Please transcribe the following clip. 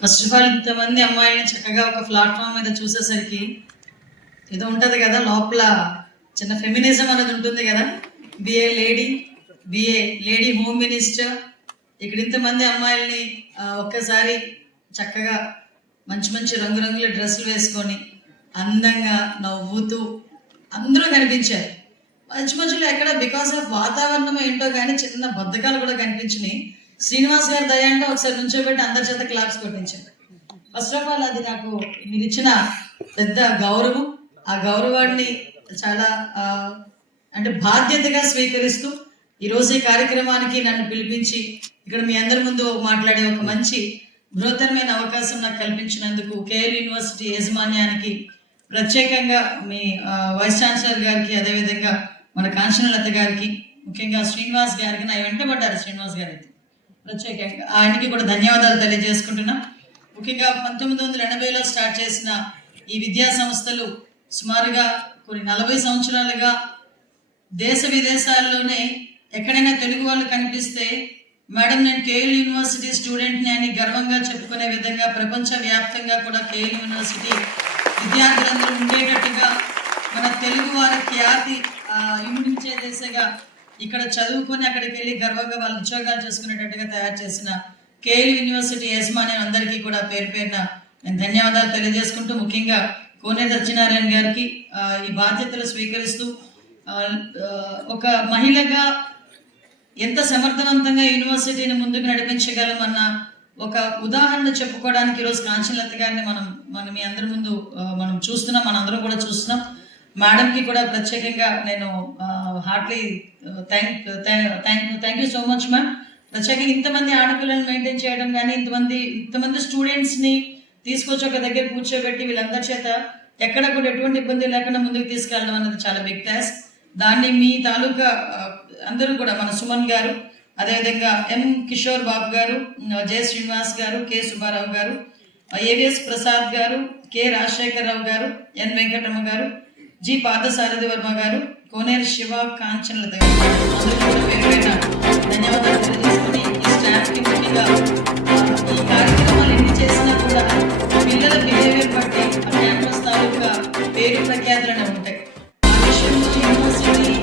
First of all ఇంతమంది అమ్మాయిల్ని చక్కగా ఒక ప్లాట్ఫామ్ మీద చూసేసరికి ఏదో ఉంటుంది కదా లోపల చిన్న ఫెమినిజం అనేది ఉంటుంది కదా? Be a lady be a lady home minister ఇక్కడ ఇంతమంది అమ్మాయిల్ని ఒక్కసారి చక్కగా మంచి మంచి రంగురంగుల డ్రెస్సులు వేసుకొని అందంగా నవ్వుతూ అందరూ కనిపించారు. మంచి మధ్యలో ఎక్కడ బికాస్ ఆఫ్ వాతావరణం ఏంటో కానీ చిన్న బద్ధకాలు కూడా కనిపించినాయి. శ్రీనివాస్ గారి దయ అంటే ఒకసారి నుంచోబెట్టి అందరి చేత క్లాప్స్ కొట్టించారు. ఫస్ట్ ఆఫ్ ఆల్ అది నాకు మీరు ఇచ్చిన పెద్ద గౌరవం. ఆ గౌరవాన్ని చాలా అంటే బాధ్యతగా స్వీకరిస్తూ ఈరోజు ఈ కార్యక్రమానికి నన్ను పిలిపించి ఇక్కడ మీ అందరి ముందు మాట్లాడే ఒక మంచి బృహత్తరమైన అవకాశం నాకు కల్పించినందుకు కేఎల్ యూనివర్సిటీ యాజమాన్యానికి ప్రత్యేకంగా మీ వైస్ ఛాన్సలర్ గారికి అదేవిధంగా మన కాంచనలత గారికి ముఖ్యంగా శ్రీనివాస్ గారికి నా వెంటబడ్డారు శ్రీనివాస్ గారికి ప్రత్యేకంగా ఆయనకి కూడా ధన్యవాదాలు తెలియజేసుకుంటున్నాం. ముఖ్యంగా పంతొమ్మిది వందల ఎనభైలో స్టార్ట్ చేసిన ఈ విద్యా సంస్థలు సుమారుగా కొన్ని నలభై సంవత్సరాలుగా దేశ విదేశాల్లోనే ఎక్కడైనా తెలుగు వాళ్ళు కనిపిస్తే మేడం నేను కేఎల్ యూనివర్సిటీ స్టూడెంట్ని అని గర్వంగా చెప్పుకునే విధంగా ప్రపంచవ్యాప్తంగా కూడా కేఎల్ యూనివర్సిటీ విద్యార్థులందరూ ఉండేటట్టుగా మన తెలుగు వారి ఖ్యాతి ఇమిడించే దిశగా ఇక్కడ చదువుకొని అక్కడికి వెళ్ళి గర్వంగా వాళ్ళు ఉద్యోగాలు చేసుకునేటట్టుగా తయారు చేసిన కేఎల్ యూనివర్సిటీ యజమాన్యం అందరికీ కూడా పేరు పేరున నేను ధన్యవాదాలు తెలియజేసుకుంటూ ముఖ్యంగా కోనే సత్యనారాయణ గారికి ఈ బాధ్యతలు స్వీకరిస్తూ ఒక మహిళగా ఎంత సమర్థవంతంగా యూనివర్సిటీని ముందుకు నడిపించగలం అన్న ఒక ఉదాహరణ చెప్పుకోవడానికి ఈరోజు కాంచనలత గారిని మనం మనం మీ అందరి ముందు మనం చూస్తున్నాం మనందరం కూడా చూస్తున్నాం. మేడంకి కూడా ప్రత్యేకంగా నేను heartly thank thank thank you so much ma'am ప్రత్యేకంగా ఇంతమంది ఆడపిల్లల్ని మెయింటైన్ చేయడం కానీ ఇంతమంది ఇంతమంది స్టూడెంట్స్ని తీసుకొచ్చి ఒక దగ్గర కూర్చోబెట్టి వీళ్ళందరి చేత ఎక్కడ కూడా ఎటువంటి ఇబ్బంది లేకుండా ముందుకు తీసుకెళ్ళడం అనేది చాలా బిగ్ టాస్క్ దాన్ని మీ తాలూకా అందరూ కూడా మన సుమన్ గారు అదేవిధంగా ఎం కిషోర్ బాబు గారు జయ శ్రీనివాస్ గారు కె సుబ్బారావు గారు ఏవిఎస్ ప్రసాద్ గారు కె రాజశేఖరరావు గారు ఎన్ వెంకటమ్మ గారు జి పార్థసారథి వర్మ గారు కోనేరు శివ కాంచనల దగ్గర ధన్యవాదాలు కార్యక్రమాలు ఎన్ని చేసినా కూడా పిల్లల బిహేవియర్ బట్టి క్యాంపస్ తాలూకా పేరు ప్రఖ్యాతులనే ఉంటాయి. యూనివర్సిటీ